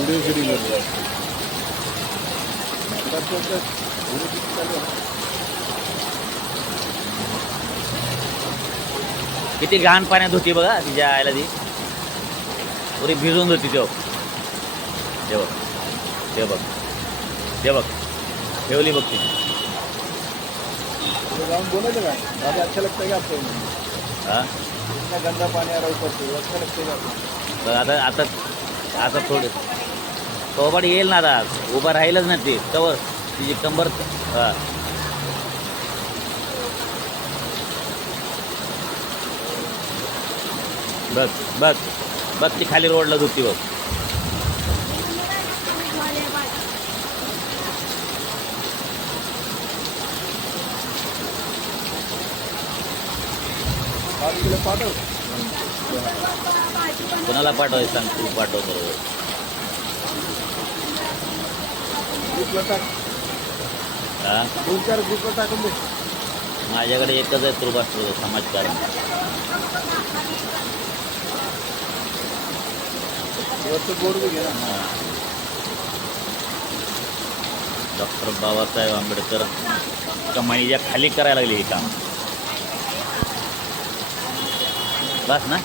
Video shooting किती घाण पाण्यात होती बघा तिच्या आईला ती पुरी भिजून होती तेव्हा ते बघ ते बघ ते बघ ठेवली बघ ती जाऊन बोलायचं काय दादा अच्छा लगता है क्या आपको हां इतना गंदा पानी आ रहा है ऊपर से अच्छा लगता है क्या आपको? तर आता आता थोडं कवबाड येईल ना आता उभं राहीलच ना ते तवर तिची कंबर हां बघ बघ बघ ती खाली रोडला धुती बघ किलो पाठव कोणाला पाठवायचं सांग तू पाठव बरोबर ग्रुपला टाक हां 2-4 ग्रुपला टाकून दे माझ्याकडे एकच आहे तुर्बास्त्र समाजकारण वरचं बोर्ड बी घे ना डॉक्टर बाबासाहेब आंबेडकर कमाईच्या खाली करायला लागली हे काम बस ना